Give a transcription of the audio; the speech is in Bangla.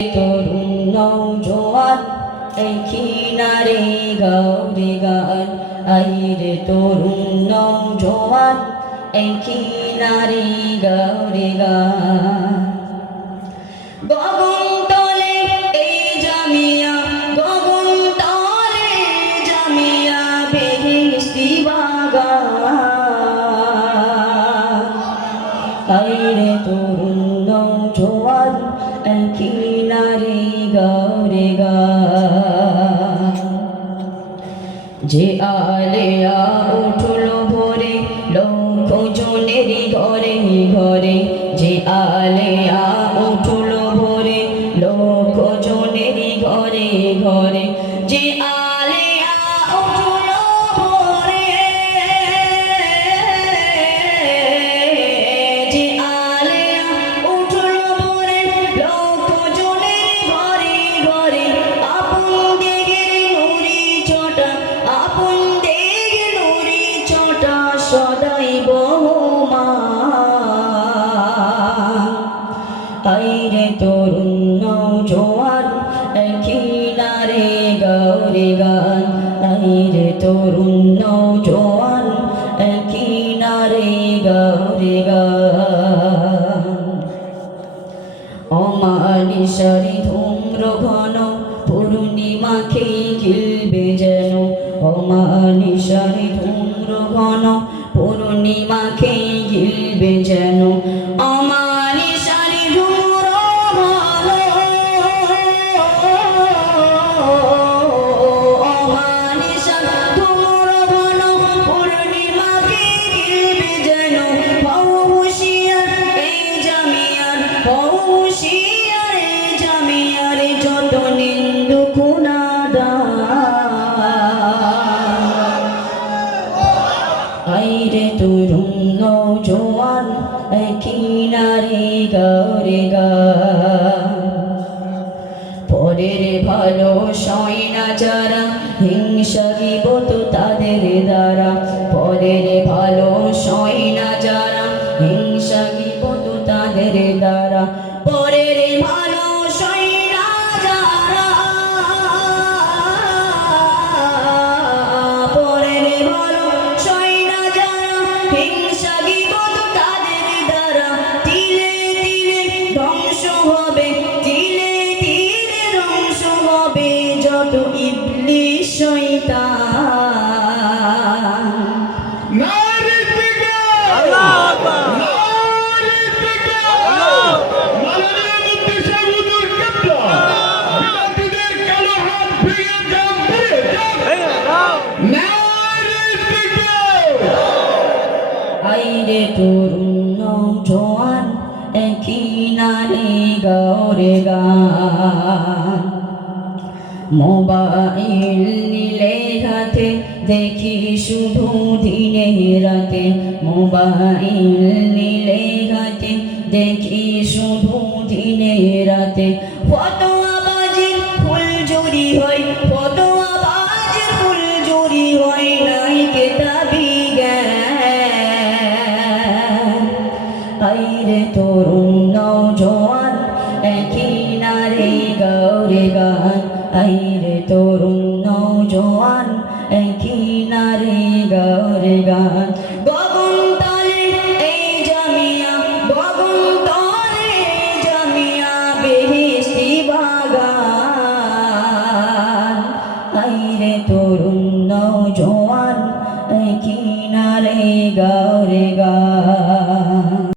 তরুণ নওজোয়ান এই কিনারে গাও রে গান, আইরে তরুণ নওজোয়ান এই কিনারে গাও রে গান। গগন তলে এই জামিয়া, গগন তলে জামিয়া বেহেশতি বাগান, আইরে তরুণ নওজোয়ান এই কিনারে গাও রে গান। যে আলেয়া উঠলো ভোরে লক্ষ জনের ঘরে ঘরে, যে আলেয়া উঠলো ভোরে লক্ষ জনের ঘরে ঘরে, যে আলেয়া উঠলো ভোরে, যে আলেয়া উঠলো ভোরে লক্ষ জনের ঘরে ঘরে, আপন দিগের নুরি ছোটা, আপন দিগের নুরি ছোটা সদাই বহমান, আইরে তরুণ নওজোয়ান এই কিনারে গাও রে গান, আইরে তরুণ নওজোয়ান এই কিনারে গাও রে গান। অমানিসারি ধূম্র ঘন পূর্ণিমাকে গিলবে যেন, অমানিসারি ধূম্র ঘন পূর্ণিমাকে গিলবে যেন, অমানিসারি ধূম্র ঘন, অমানিসারি ধূম্র ঘন পূর্ণিমাকে গিলবে যেন, হও হুঁশিয়ার এই জামিয়ার, হও হুঁশিয়ার এই জামিয়ার যত নিন্দু গুনাহগার, আইরে তরুণ নওজোয়ান এই কিনারে গাও রে গান। পরের ভালো সয় না যারা, হিংসা গীবত তাদের দ্বারা, পরের ভালো সয় না যারা, হিংসা গীবত তাদের দ্বারা, পরের ভালো সয় না যারা, পরের ভালো সয় না যারা, হিংসা গীবত তাদের দ্বারা, তিলে তিলে ধ্বংস হবে, তিলে তিলে ধ্বংস হবে যত ইবলিশ শয়তান। আইরে তরুণ নওজোয়ান এই কিনারে গাও রে গান। মোবাইল নিলে হাতে দেখি শুধু দিনে রাতে, মোবাইল নিলে হাতে দেখি শুধু দিনে রাতে, ফতোয়াবাজির ফুলঝুরি হয়, ফতোয়াবাজির ফুলঝুরি হয় নাই কেতাবি জ্ঞান, আইরে তরুণ নওজোয়ান এই কিনারে গাও রে গান, আইরে তরুণ নওজোয়ান এই কিনারে গাও রে গান। গগন তলে এই জামিয়া, গগন তলে জামিয়া বেহেশতি বাগান, আইরে তরুণ নওজোয়ান এই কিনারে গাও রে গান।